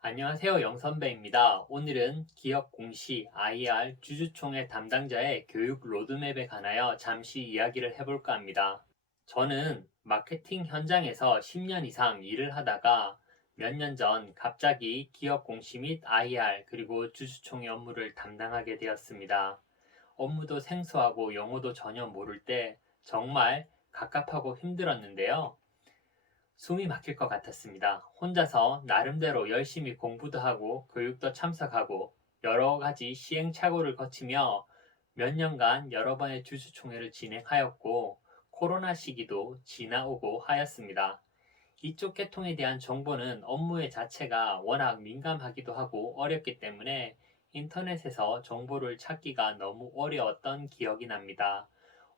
안녕하세요. 영선배입니다. 오늘은 기업 공시 IR 주주총회 담당자의 교육 로드맵에 관하여 잠시 이야기를 해볼까 합니다. 저는 마케팅 현장에서 10년 이상 일을 하다가 몇 년 전 갑자기 기업 공시 및 IR 그리고 주주총회 업무를 담당하게 되었습니다. 업무도 생소하고 용어도 전혀 모를 때 정말 갑갑하고 힘들었는데요. 숨이 막힐 것 같았습니다. 혼자서 나름대로 열심히 공부도 하고 교육도 참석하고 여러 가지 시행착오를 거치며 몇 년간 여러 번의 주주총회를 진행하였고 코로나 시기도 지나오고 하였습니다. 이쪽 계통에 대한 정보는 업무의 자체가 워낙 민감하기도 하고 어렵기 때문에 인터넷에서 정보를 찾기가 너무 어려웠던 기억이 납니다.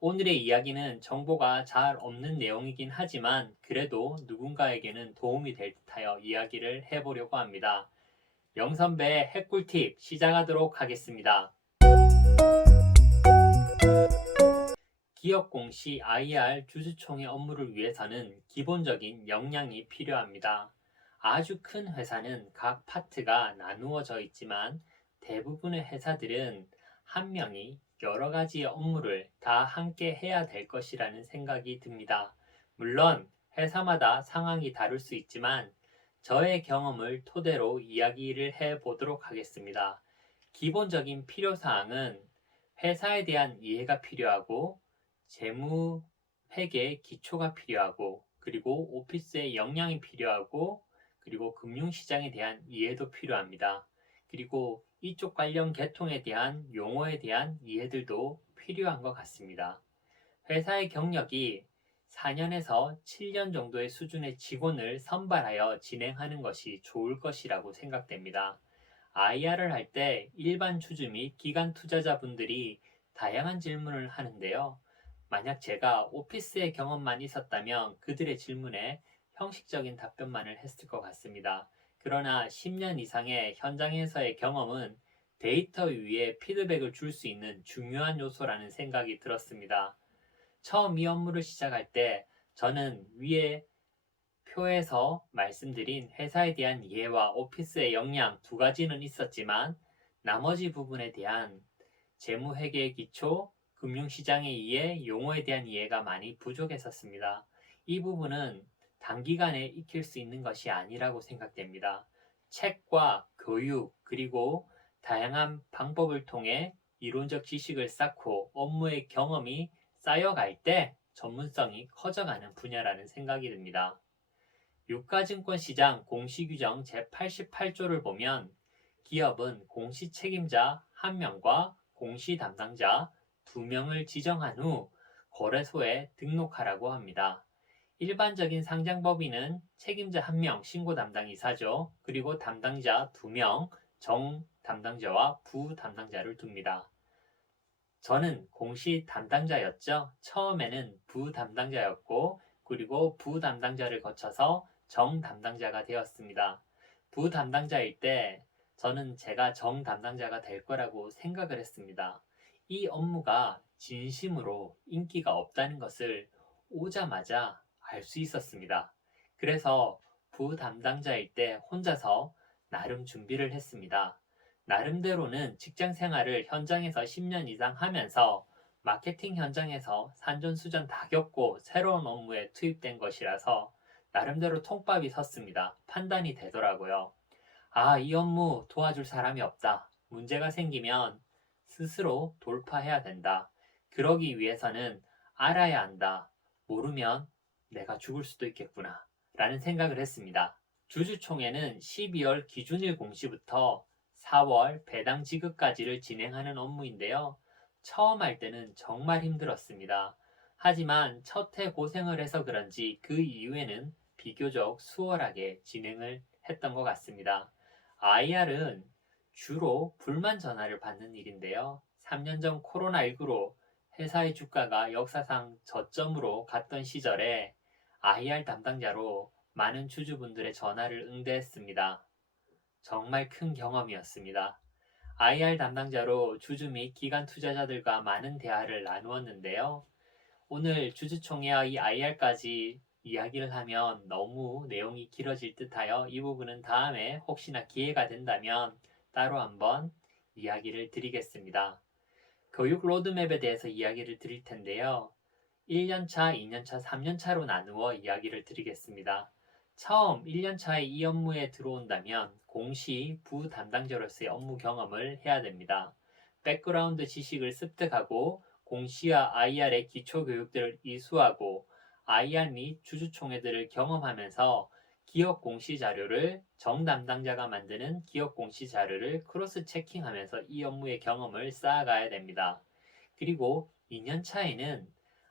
오늘의 이야기는 정보가 잘 없는 내용이긴 하지만 그래도 누군가에게는 도움이 될 듯하여 이야기를 해보려고 합니다. 영선배의 핵꿀팁 시작하도록 하겠습니다. 기업 공시 IR 주주총회 업무를 위해서는 기본적인 역량이 필요합니다. 아주 큰 회사는 각 파트가 나누어져 있지만 대부분의 회사들은 한 명이 여러 가지의 업무를 다 함께 해야 될 것이라는 생각이 듭니다. 물론 회사마다 상황이 다를 수 있지만 저의 경험을 토대로 이야기를 해 보도록 하겠습니다. 기본적인 필요사항은 회사에 대한 이해가 필요하고 재무 회계 기초가 필요하고 그리고 오피스의 역량이 필요하고 그리고 금융시장에 대한 이해도 필요합니다. 그리고 이쪽 관련 계통에 대한 용어에 대한 이해들도 필요한 것 같습니다. 회사의 경력이 4년에서 7년 정도의 수준의 직원을 선발하여 진행하는 것이 좋을 것이라고 생각됩니다. IR을 할 때 일반 주주 및 기관 투자자분들이 다양한 질문을 하는데요. 만약 제가 오피스의 경험만 있었다면 그들의 질문에 형식적인 답변만을 했을 것 같습니다. 그러나 10년 이상의 현장에서의 경험은 데이터 위에 피드백을 줄 수 있는 중요한 요소라는 생각이 들었습니다. 처음 이 업무를 시작할 때 저는 위에 표에서 말씀드린 회사에 대한 이해와 오피스의 역량 두 가지는 있었지만 나머지 부분에 대한 재무회계의 기초, 금융시장의 이해, 용어에 대한 이해가 많이 부족했었습니다. 이 부분은 단기간에 익힐 수 있는 것이 아니라고 생각됩니다. 책과 교육 그리고 다양한 방법을 통해 이론적 지식을 쌓고 업무의 경험이 쌓여갈 때 전문성이 커져가는 분야라는 생각이 듭니다. 유가증권 시장 공시규정 제88조를 보면 기업은 공시 책임자 1명과 공시 담당자 2명을 지정한 후 거래소에 등록하라고 합니다. 일반적인 상장법인은 책임자 1명 신고 담당 이사죠. 그리고 담당자 2명 정 담당자와 부 담당자를 둡니다. 저는 공시 담당자였죠. 처음에는 부 담당자였고 그리고 부 담당자를 거쳐서 정 담당자가 되었습니다. 부 담당자일 때 저는 제가 정 담당자가 될 거라고 생각을 했습니다. 이 업무가 진심으로 인기가 없다는 것을 오자마자 알 수 있었습니다. 그래서 부 담당자일 때 혼자서 나름 준비를 했습니다. 나름대로는 직장 생활을 현장에서 10년 이상 하면서 마케팅 현장에서 산전수전 다 겪고 새로운 업무에 투입된 것이라서 나름대로 통밥이 섰습니다. 판단이 되더라고요. 아, 이 업무 도와줄 사람이 없다. 문제가 생기면 스스로 돌파해야 된다. 그러기 위해서는 알아야 한다. 모르면 내가 죽을 수도 있겠구나. 라는 생각을 했습니다. 주주총회는 12월 기준일 공시부터 4월 배당 지급까지를 진행하는 업무인데요. 처음 할 때는 정말 힘들었습니다. 하지만 첫 해 고생을 해서 그런지 그 이후에는 비교적 수월하게 진행을 했던 것 같습니다. IR은 주로 불만 전화를 받는 일인데요. 3년 전 코로나19로 회사의 주가가 역사상 저점으로 갔던 시절에 IR 담당자로 많은 주주분들의 전화를 응대했습니다. 정말 큰 경험이었습니다. IR 담당자로 주주 및 기관 투자자들과 많은 대화를 나누었는데요. 오늘 주주총회와 이 IR까지 이야기를 하면 너무 내용이 길어질 듯하여 이 부분은 다음에 혹시나 기회가 된다면 따로 한번 이야기를 드리겠습니다. 교육 로드맵에 대해서 이야기를 드릴 텐데요. 1년차, 2년차, 3년차로 나누어 이야기를 드리겠습니다. 처음 1년차에 이 업무에 들어온다면 공시 부담당자로서의 업무 경험을 해야 됩니다. 백그라운드 지식을 습득하고 공시와 IR의 기초 교육들을 이수하고 IR 및 주주총회들을 경험하면서 기업 공시 자료를 정 담당자가 만드는 기업 공시 자료를 크로스 체킹하면서 이 업무의 경험을 쌓아가야 됩니다. 그리고 2년 차에는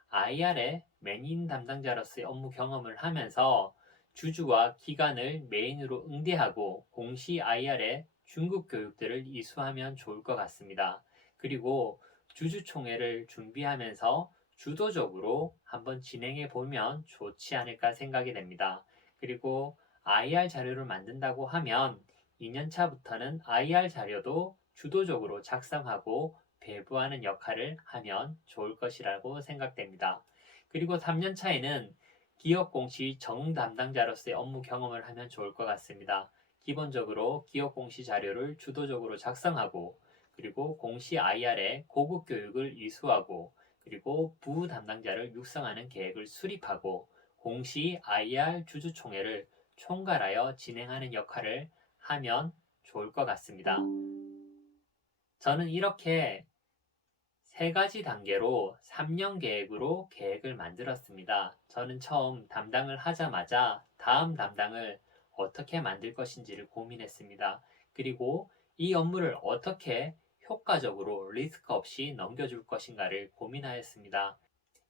IR의 메인 담당자로서의 업무 경험을 하면서 주주와 기관을 메인으로 응대하고 공시 IR의 중급 교육들을 이수하면 좋을 것 같습니다. 그리고 주주총회를 준비하면서 주도적으로 한번 진행해 보면 좋지 않을까 생각이 됩니다. 그리고 IR 자료를 만든다고 하면 2년차부터는 IR 자료도 주도적으로 작성하고 배부하는 역할을 하면 좋을 것이라고 생각됩니다. 그리고 3년차에는 기업 공시 정 담당자로서의 업무 경험을 하면 좋을 것 같습니다. 기본적으로 기업 공시 자료를 주도적으로 작성하고 그리고 공시 IR의 고급 교육을 이수하고 그리고 부 담당자를 육성하는 계획을 수립하고 공시 IR 주주총회를 총괄하여 진행하는 역할을 하면 좋을 것 같습니다. 저는 이렇게 세 가지 단계로 3년 계획으로 계획을 만들었습니다. 저는 처음 담당을 하자마자 다음 담당을 어떻게 만들 것인지를 고민했습니다. 그리고 이 업무를 어떻게 효과적으로 리스크 없이 넘겨줄 것인가를 고민하였습니다.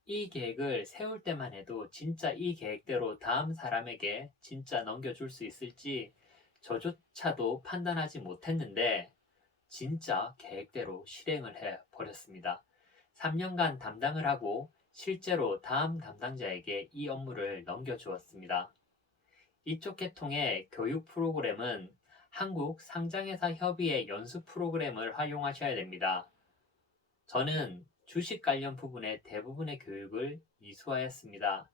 이 계획을 세울 때만 해도 진짜 이 계획대로 다음 사람에게 진짜 넘겨줄 수 있을지 저조차도 판단하지 못했는데 진짜 계획대로 실행을 해 버렸습니다. 3년간 담당을 하고 실제로 다음 담당자에게 이 업무를 넘겨주었습니다. 이쪽 계통의 교육 프로그램은 한국 상장회사 협의회 연수 프로그램을 활용하셔야 됩니다. 저는 주식 관련 부분의 대부분의 교육을 이수하였습니다.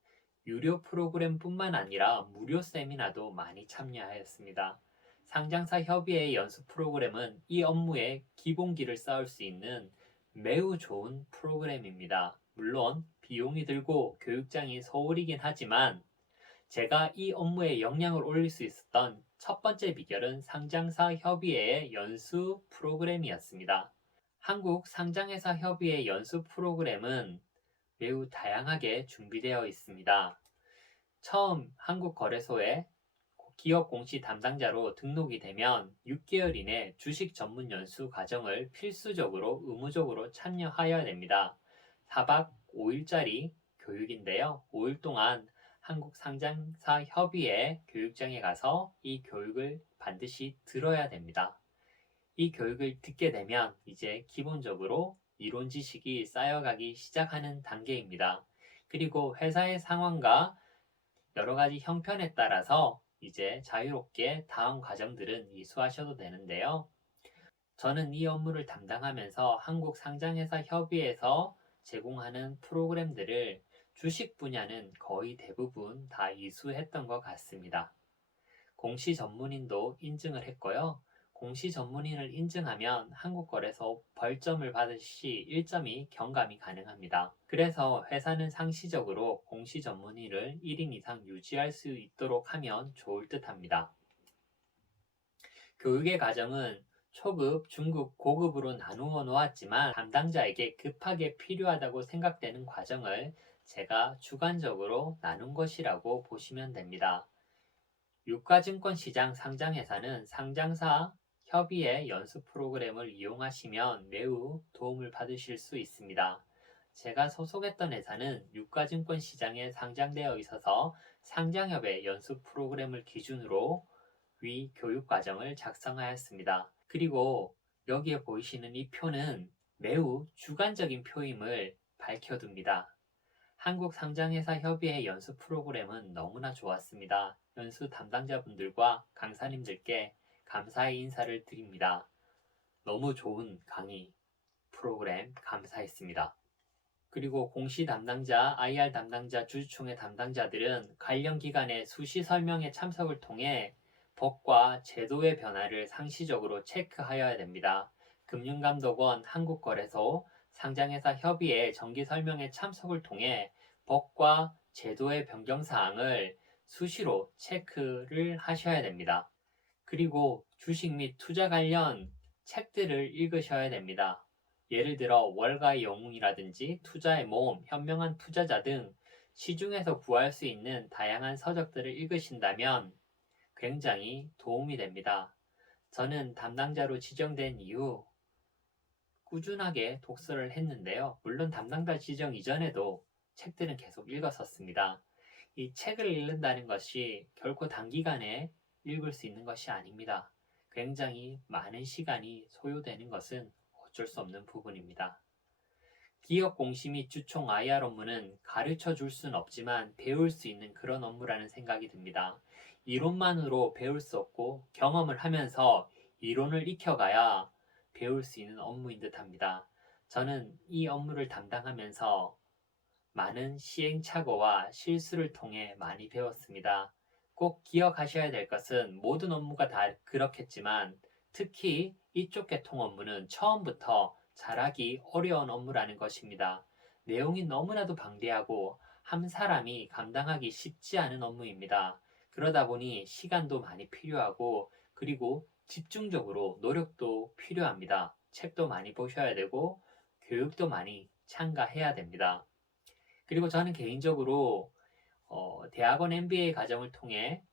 유료 프로그램뿐만 아니라 무료 세미나도 많이 참여하였습니다. 상장사 협의회 연수 프로그램은 이 업무의 기본기를 쌓을 수 있는 매우 좋은 프로그램입니다. 물론 비용이 들고 교육장이 소홀이긴 하지만 제가 이 업무에 영향을 올릴 수 있었던 첫 번째 비결은 상장사 협의회의 연수 프로그램이었습니다. 한국 상장회사 협의회 연수 프로그램은 매우 다양하게 준비되어 있습니다. 처음 한국거래소에 기업 공시 담당자로 등록이 되면 6개월 이내 주식 전문 연수 과정을 필수적으로 의무적으로 참여하여야 됩니다. 4박 5일짜리 교육인데요. 5일 동안 한국 상장사 협의회 교육장에 가서 이 교육을 반드시 들어야 됩니다. 이 교육을 듣게 되면 이제 기본적으로 이론 지식이 쌓여가기 시작하는 단계입니다. 그리고 회사의 상황과 여러 가지 형편에 따라서 이제 자유롭게 다음 과정들은 이수하셔도 되는데요. 저는 이 업무를 담당하면서 한국 상장회사 협의회에서 제공하는 프로그램들을 주식 분야는 거의 대부분 다 이수했던 것 같습니다. 공시 전문인도 인증을 했고요. 공시 전문인을 인증하면 한국거래소 벌점을 받을 시 1점이 경감이 가능합니다. 그래서 회사는 상시적으로 공시 전문인을 1인 이상 유지할 수 있도록 하면 좋을 듯 합니다. 교육의 과정은 초급, 중급, 고급으로 나누어 놓았지만 담당자에게 급하게 필요하다고 생각되는 과정을 제가 주관적으로 나눈 것이라고 보시면 됩니다. 유가증권시장 상장회사는 상장사 협의회 연수 프로그램을 이용하시면 매우 도움을 받으실 수 있습니다. 제가 소속했던 회사는 유가증권시장에 상장되어 있어서 상장협회 연수 프로그램을 기준으로 위 교육과정을 작성하였습니다. 그리고 여기에 보이시는 이 표는 매우 주관적인 표임을 밝혀둡니다. 한국 상장회사 협의회 연수 프로그램은 너무나 좋았습니다. 연수 담당자분들과 강사님들께 감사의 인사를 드립니다. 너무 좋은 강의 프로그램 감사했습니다. 그리고 공시 담당자, IR 담당자, 주주총회 담당자들은 관련 기관의 수시 설명회 참석을 통해 법과 제도의 변화를 상시적으로 체크하여야 됩니다. 금융감독원, 한국거래소, 상장회사 협의회 정기 설명회 참석을 통해 법과 제도의 변경사항을 수시로 체크를 하셔야 됩니다. 그리고 주식 및 투자 관련 책들을 읽으셔야 됩니다. 예를 들어 월가의 영웅이라든지 투자의 모험, 현명한 투자자 등 시중에서 구할 수 있는 다양한 서적들을 읽으신다면 굉장히 도움이 됩니다. 저는 담당자로 지정된 이후 꾸준하게 독서를 했는데요. 물론 담당자 지정 이전에도 책들은 계속 읽었었습니다. 이 책을 읽는다는 것이 결코 단기간에 읽을 수 있는 것이 아닙니다. 굉장히 많은 시간이 소요되는 것은 어쩔 수 없는 부분입니다. 기업 공시 및 주총 IR 업무는 가르쳐 줄 수는 없지만 배울 수 있는 그런 업무라는 생각이 듭니다. 이론만으로 배울 수 없고 경험을 하면서 이론을 익혀가야 배울 수 있는 업무인 듯 합니다. 저는 이 업무를 담당하면서 많은 시행착오와 실수를 통해 많이 배웠습니다. 꼭 기억하셔야 될 것은 모든 업무가 다 그렇겠지만 특히 이쪽 계통 업무는 처음부터 잘하기 어려운 업무라는 것입니다. 내용이 너무나도 방대하고 한 사람이 감당하기 쉽지 않은 업무입니다. 그러다 보니 시간도 많이 필요하고 그리고 집중적으로 노력도 필요합니다. 책도 많이 보셔야 되고 교육도 많이 참가해야 됩니다. 그리고 저는 개인적으로 대학원 MBA 과정을 통해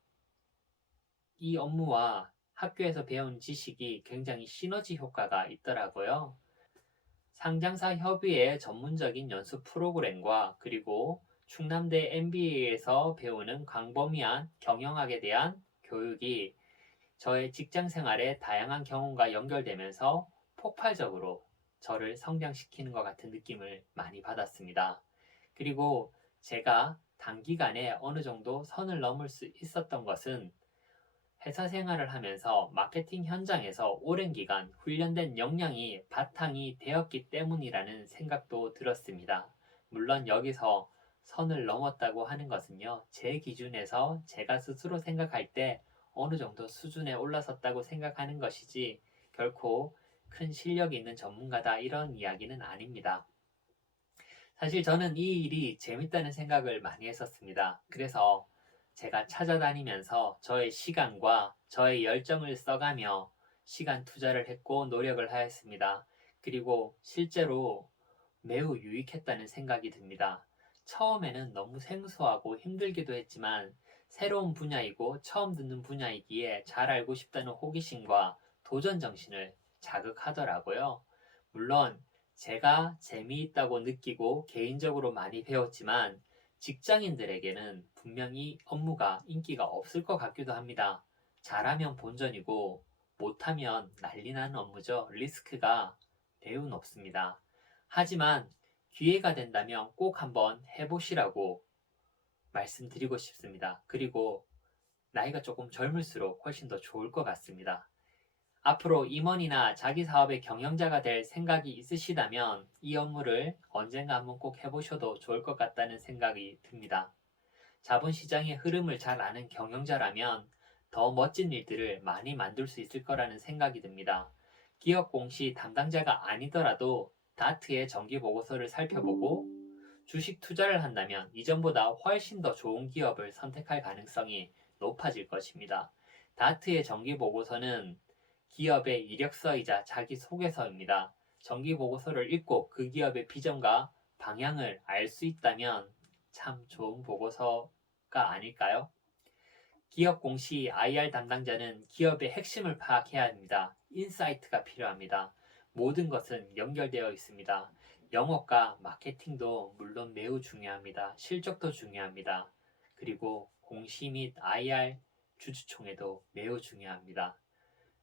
이 업무와 학교에서 배운 지식이 굉장히 시너지 효과가 있더라고요. 상장사 협의회 전문적인 연수 프로그램과 그리고 충남대 MBA에서 배우는 광범위한 경영학에 대한 교육이 저의 직장 생활의 다양한 경험과 연결되면서 폭발적으로 저를 성장시키는 것 같은 느낌을 많이 받았습니다. 그리고 제가 단기간에 어느 정도 선을 넘을 수 있었던 것은 회사 생활을 하면서 마케팅 현장에서 오랜 기간 훈련된 역량이 바탕이 되었기 때문이라는 생각도 들었습니다. 물론 여기서 선을 넘었다고 하는 것은요, 제 기준에서 제가 스스로 생각할 때 어느 정도 수준에 올라섰다고 생각하는 것이지 결코 큰 실력이 있는 전문가다 이런 이야기는 아닙니다. 사실 저는 이 일이 재밌다는 생각을 많이 했었습니다. 그래서 제가 찾아다니면서 저의 시간과 저의 열정을 써가며 시간 투자를 했고 노력을 하였습니다. 그리고 실제로 매우 유익했다는 생각이 듭니다. 처음에는 너무 생소하고 힘들기도 했지만 새로운 분야이고 처음 듣는 분야이기에 잘 알고 싶다는 호기심과 도전 정신을 자극하더라고요. 물론 제가 재미있다고 느끼고 개인적으로 많이 배웠지만 직장인들에게는 분명히 업무가 인기가 없을 것 같기도 합니다. 잘하면 본전이고 못하면 난리 나는 업무죠. 리스크가 매우 높습니다. 하지만 기회가 된다면 꼭 한번 해보시라고 말씀드리고 싶습니다. 그리고 나이가 조금 젊을수록 훨씬 더 좋을 것 같습니다. 앞으로 임원이나 자기 사업의 경영자가 될 생각이 있으시다면 이 업무를 언젠가 한번 꼭 해보셔도 좋을 것 같다는 생각이 듭니다. 자본시장의 흐름을 잘 아는 경영자라면 더 멋진 일들을 많이 만들 수 있을 거라는 생각이 듭니다. 기업 공시 담당자가 아니더라도 다트의 정기보고서를 살펴보고 주식 투자를 한다면 이전보다 훨씬 더 좋은 기업을 선택할 가능성이 높아질 것입니다. 다트의 정기보고서는 기업의 이력서이자 자기소개서입니다. 정기보고서를 읽고 그 기업의 비전과 방향을 알 수 있다면 참 좋은 보고서가 아닐까요? 기업 공시 IR 담당자는 기업의 핵심을 파악해야 합니다. 인사이트가 필요합니다. 모든 것은 연결되어 있습니다. 영업과 마케팅도 물론 매우 중요합니다. 실적도 중요합니다. 그리고 공시 및 IR 주주총회도 매우 중요합니다.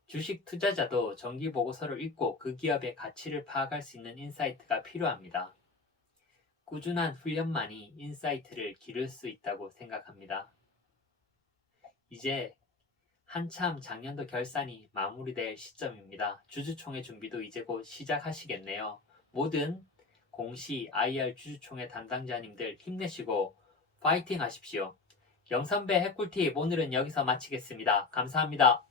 주식 투자자도 정기 보고서를 읽고 그 기업의 가치를 파악할 수 있는 인사이트가 필요합니다. 꾸준한 훈련만이 인사이트를 기를 수 있다고 생각합니다. 이제 한참 작년도 결산이 마무리될 시점입니다. 주주총회 준비도 이제 곧 시작하시겠네요. 모든 공시 IR 주주총회 담당자님들 힘내시고 파이팅 하십시오. 영선배 핵꿀팁 오늘은 여기서 마치겠습니다. 감사합니다.